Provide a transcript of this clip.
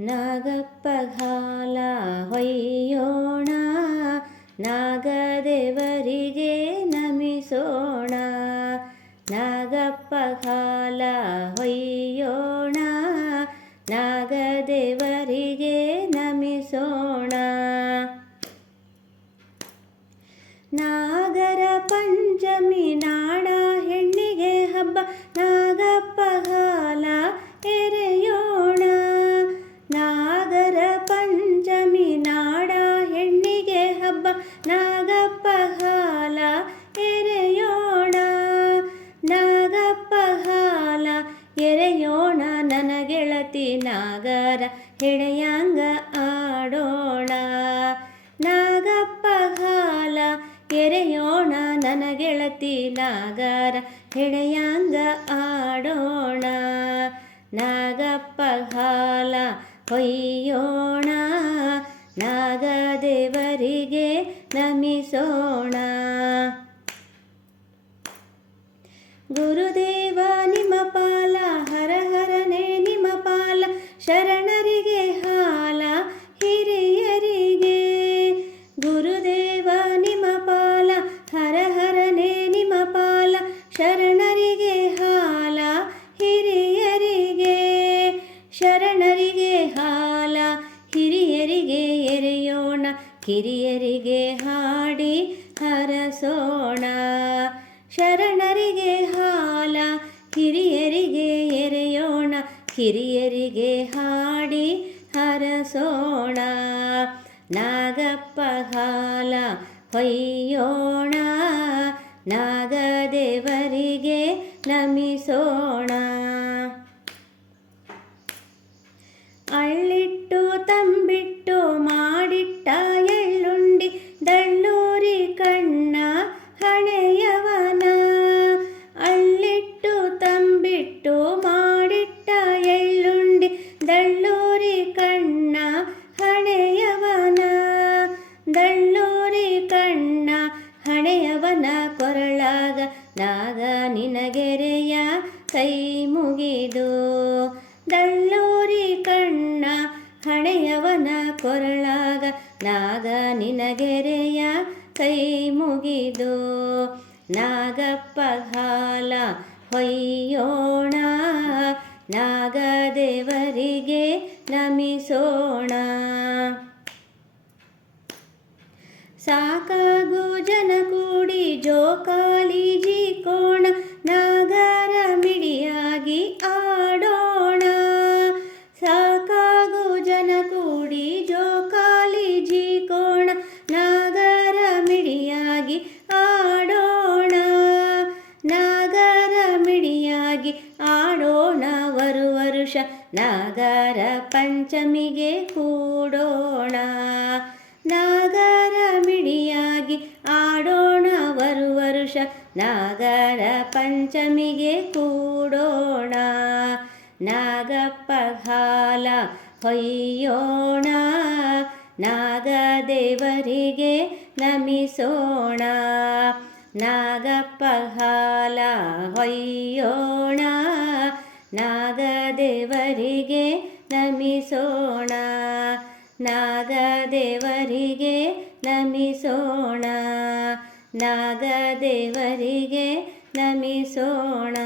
ನಾಗಪ್ಪಗಾಲ ಹೊಯ್ಯೋಣ ನಾಗದೇವರಿಗೆ ನಮಿಸೋಣ. ನಾಗಪ್ಪಗಾಲ ಹೊಯ್ಯೋಣ ನಾಗದೇವರಿಗೆ ನಮಿಸೋಣ. ನಾಗರ ಪಂಚಮಿ ನಾಡ ಹೆಣ್ಣಿಗೆ ಹಬ್ಬ ನಾಗರ ಹೆಣೆಯಾಂಗ ಆಡೋಣ. ನಾಗಪ್ಪಗಾಲ ಎರೆಯೋಣ ನನ್ನ ಗೆಳತಿ ನಾಗರ ಹೆಣೆಯಾಂಗ ಆಡೋಣ. ನಾಗಪ್ಪ ಹಾಲ ಹೊಯ್ಯೋಣ, ನಾಗದೇವರಿಗೆ ನಮಿಸೋಣ. ಗುರುದೇವ ಕಿರಿಯರಿಗೆ ಹಾಡಿ ಹರಸೋಣ. ಶರಣರಿಗೆ ಹಾಲ ಕಿರಿಯರಿಗೆ ಎರೆಯೋಣ. ಕಿರಿಯರಿಗೆ ಹಾಡಿ ಹರಸೋಣ. ನಾಗಪ್ಪ ಹಾಲ ಹೊಯ್ಯೋಣ. ನಾಗದೇವರಿಗೆ ನಮಿಸೋಣ. ಕೊರಳಾಗ ನಾಗ ನಿನಗೆರೆಯ ಕೈ ಮುಗಿದು, ದಳ್ಳೂರಿ ಕಣ್ಣ ಹಣೆಯವನ ಕೊರಳಾಗ ನಾಗ ನಿನಗೆರೆಯ ಕೈ ಮುಗಿದು, ನಾಗಪ್ಪ ಹಾಲ ಹೊಯ್ಯೋಣ, ನಾಗದೇವರಿಗೆ ನಮಿಸೋಣ. ಸಾಕಾಗು ಜನ ಕೂಡಿ ನಾಗರ ಪಂಚಮಿಗೆ ಕೂಡೋಣ. ನಾಗರ ಮಿಡಿಯಾಗಿ ಆಡೋಣ ವರು ವರುಷ. ನಾಗರ ಪಂಚಮಿಗೆ ಕೂಡೋಣ. ನಾಗಪ್ಪ ಹಾಲ ಹೊಯ್ಯೋಣ. ನಾಗದೇವರಿಗೆ ನಮಿಸೋಣ. ನಾಗಪ್ಪ ಹಾಲ ಹೊಯ್ಯೋಣ. ನಾಗದೇವರಿಗೆ ನಮಿಸೋಣ. ನಾಗದೇವರಿಗೆ ನಮಿಸೋಣ. ನಾಗದೇವರಿಗೆ ನಮಿಸೋಣ.